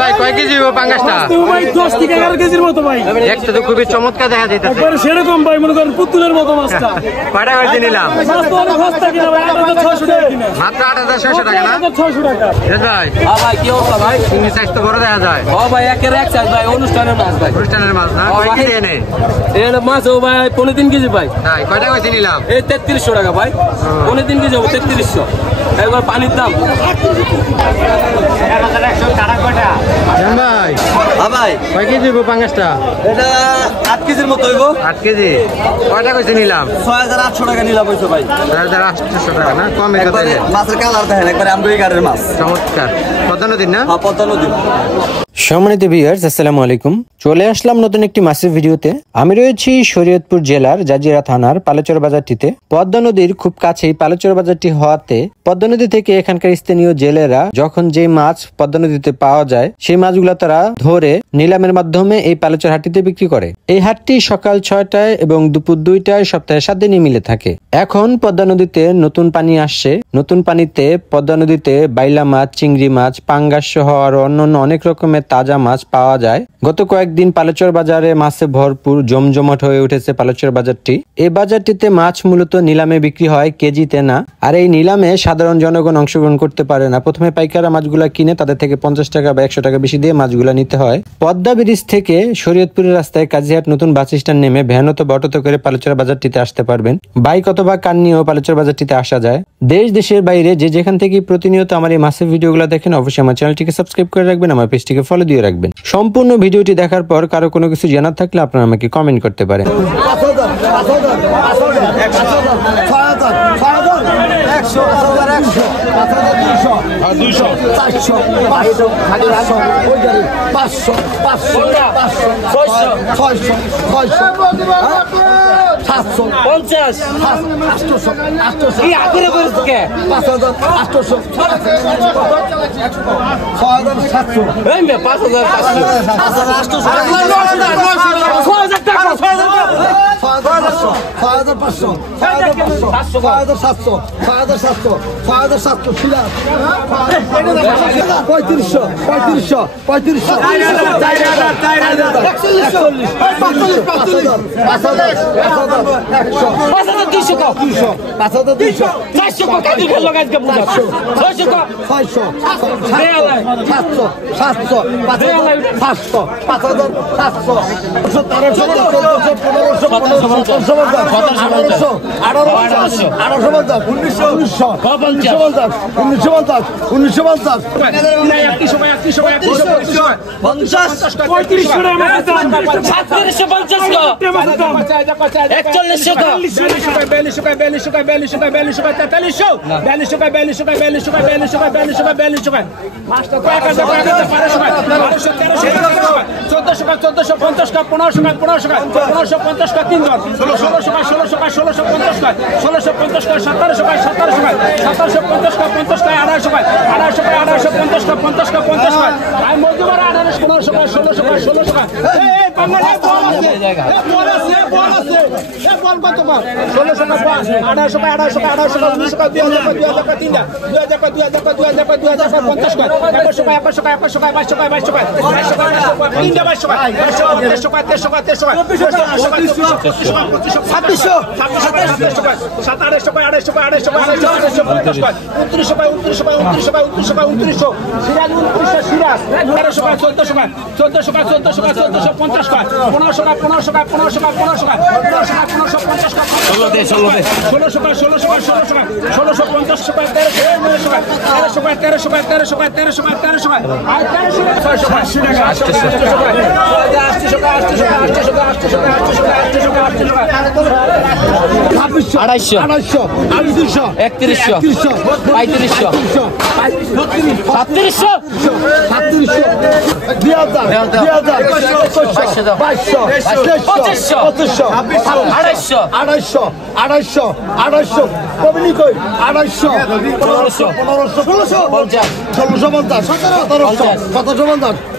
ভাই কয় কেজি পাঙ্গাসটা? ভাই 10 থেকে 11 কেজির মতো ভাই। একটা তো খুবই চমৎকার দেখা যাইতেছে। একবারে সেরকম ভাই, মনে করেন পুতুলের মতো মাছটা। কয়টা কইতে নিলাম? মাছ তো অনেক সস্তা কিনা ভাই, 8600 টাকা কিনা। মাত্র 8600 টাকা না? 8600 টাকা। ভাই হ্যাঁ ভাই, কি অবস্থা ভাই? চিংড়ি সাইজ তো বড় দেখা যায়। ও ভাই, একের এক সাইজ ভাই, অনুষ্ঠানের মাছ ভাই। অনুষ্ঠানের মাছ না? কয় কেজি এনে? এর মাছ ও ভাই 3.5 কেজি ভাই। তাই কয়টা কইতে নিলাম? এই 3300 টাকা ভাই। 3.5 কেজি হবে 3300। একবার পানির দাম। ভাই হ্যাঁ ভাই, কয় কেজি পাঙ্গাসটা? এটা 8 কেজির মতো হইব। 8 কেজি। কয়টা কইতে নিলাম? 6800 টাকা নিলাম হইছে ভাই। 6800 টাকা না? কমে কত? মাছের কালার দেখেন, একবারে আমদইগারের মাছ। চমৎকার। পদ্মা নদীর না? হ্যাঁ, পদ্মা নদী। সম্মানিত ভিউয়ার্স, আসসালামু আলাইকুম। চলে আসলাম নতুন একটি মাছের ভিডিওতে। আমি রয়েছি শরীয়তপুর জেলার জাজিরা থানার পালেচর বাজারটিতে। পদ্মা নদীর খুব কাছেই পালেচর বাজারটি হওয়াতে পদ্মা নদী থেকে এখানকার স্থানীয় জেলেরা যখন যে মাছ পদ্মা নদীতে পাওয়া যায় সেই মাছগুলো তারা ধরে নিলামের মাধ্যমে এই পালেচর হাটটিতে বিক্রি করে। এই হাটটি সকাল 6টায় এবং দুপুর 2টায় সপ্তাহে 7 দিনই মিলে থাকে। এখন পদ্মা নদীতে নতুন পানি আসছে। নতুন পানিতে পদ্মা নদীতে বাইলা মাছ, চিংড়ি মাছ, পাঙ্গাস সহ আরো অন্যান্য অনেক রকমের তাজা মাছ পাওয়া যায়। গত কয়েকদিন পালেচর বাজারে মাছে ভরপুর জমজমাট হয়ে উঠেছে পালেচর বাজারটি। এই বাজারটিতে মাছ মূলত নিলামে বিক্রি হয়, কেজিতে না। আর এই নিলামে সাধারণ জনগণ অংশগ্রহণ করতে পারে না। প্রথমে পাইকাররা মাছগুলা কিনে তাদের থেকে 50 টাকা বা 100 টাকা বেশি দিয়ে মাছগুলা নিতে হয়। পদ্মা ব্রিজ থেকে শরীয়তপুরের রাস্তায় কাজীহাট নতুন বাস স্ট্যান্ড নেমে ভ্যান অথবা অটোতে করে পালেচর বাজারটিতে আসতে পারবেন। বাইক অথবা কার নিয়েও পালেচর বাজারটিতে আসা যায়। দেশ দেশের বাইরে যে যেখান থেকে প্রতিনিয়ত আমার এই মাছের ভিডিওগুলো দেখেন অবশ্যই আমার চ্যানেলটিকে সাবস্ক্রাইব করে রাখবেন, আমার পেজটিকে ফলো দিয়ে রাখবেন। সম্পূর্ণ ভিডিওটি দেখার পর কারো কোনো কিছু জানার থাকলে আপনারা আমাকে কমেন্ট করতে পারেন।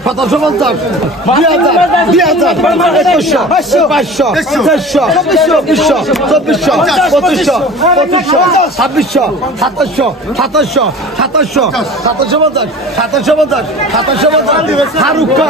1750 2000 2100 2200 2300 2400 2500 2600 2700 হারুকা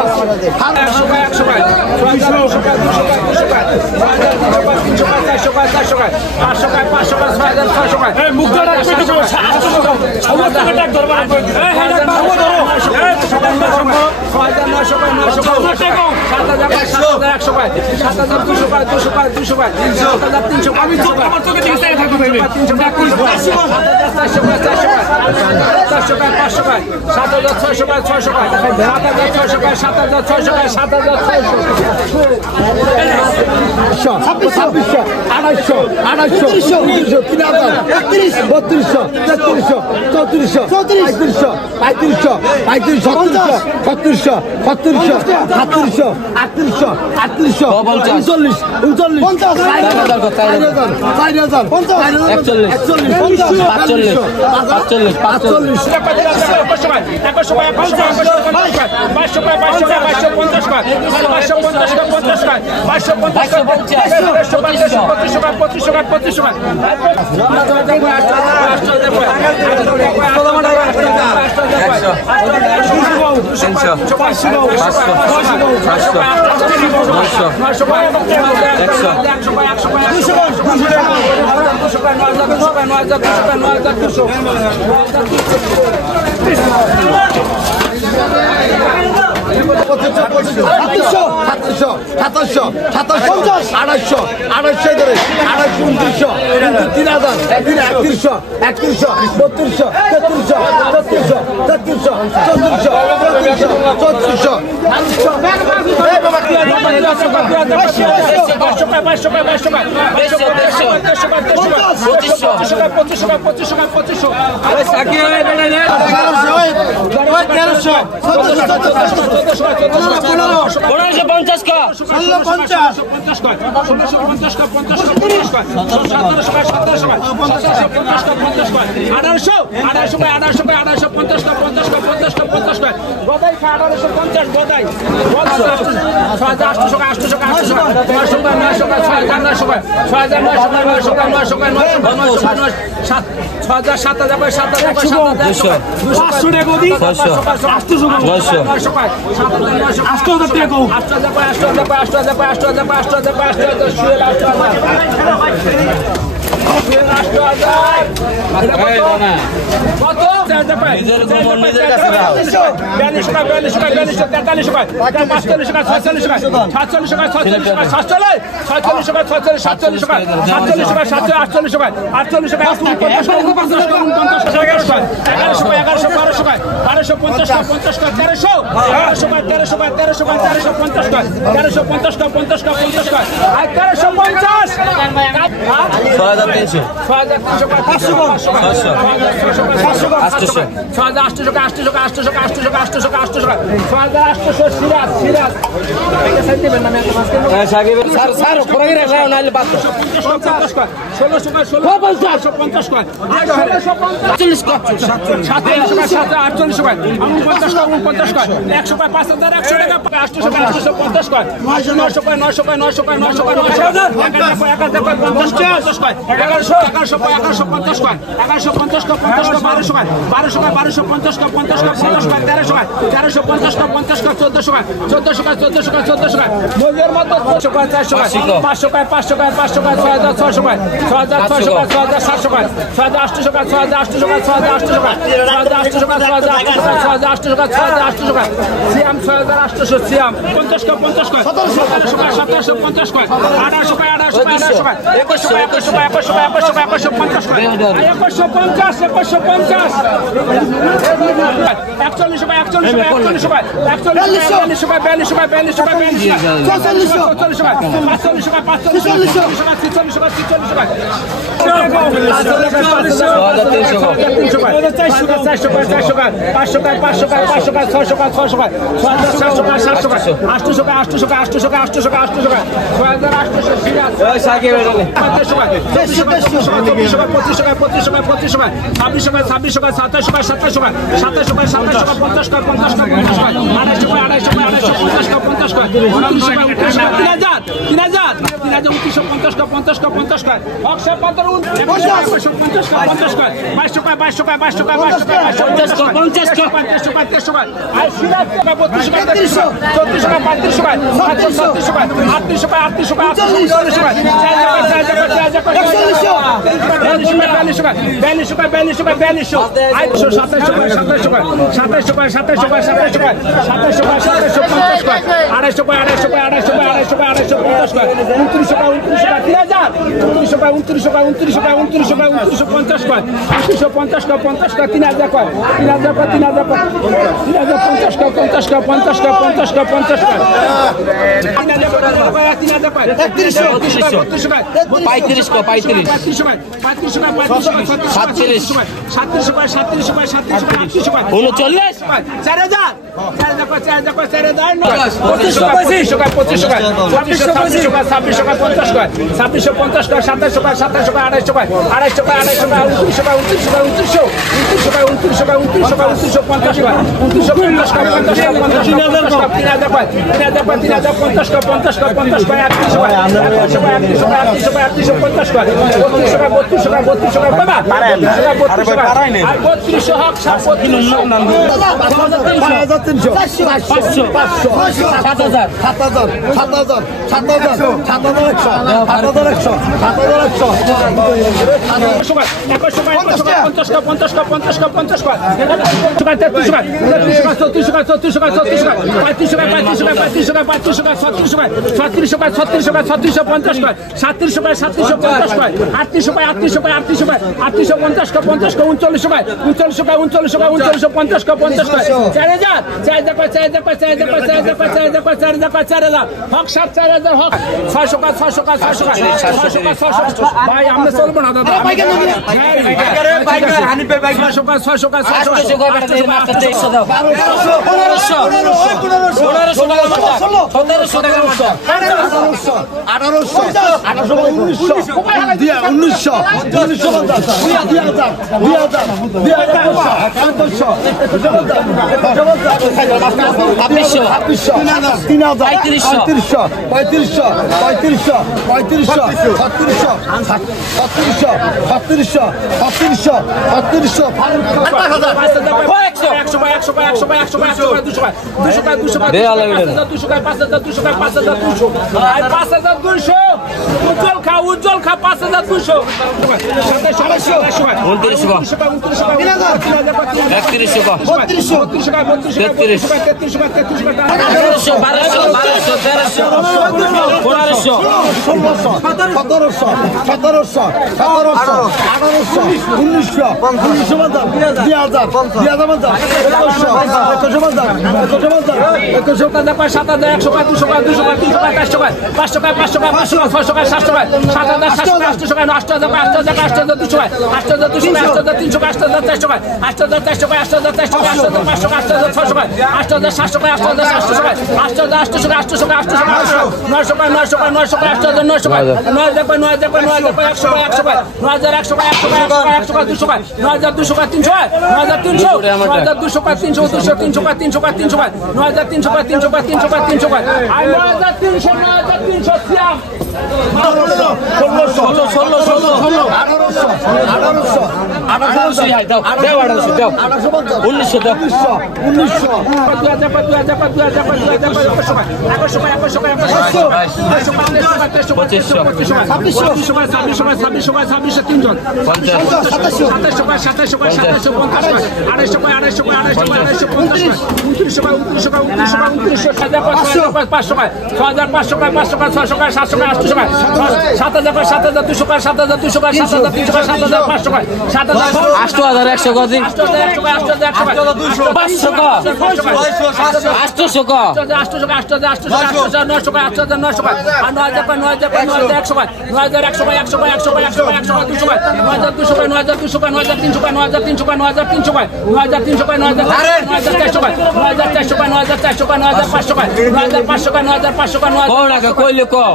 Nine 9400 কয় 9500 কয় 9500 কয় 9500 কয় 9000 কইলে কও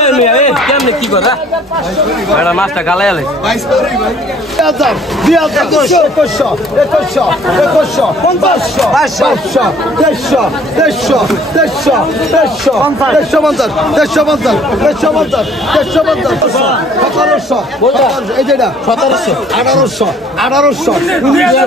এই মিয়া এই কেমনে কি করে এটা মাছটা গালে আলে 2000 2100 2100 এই যেটা 1700 1800 850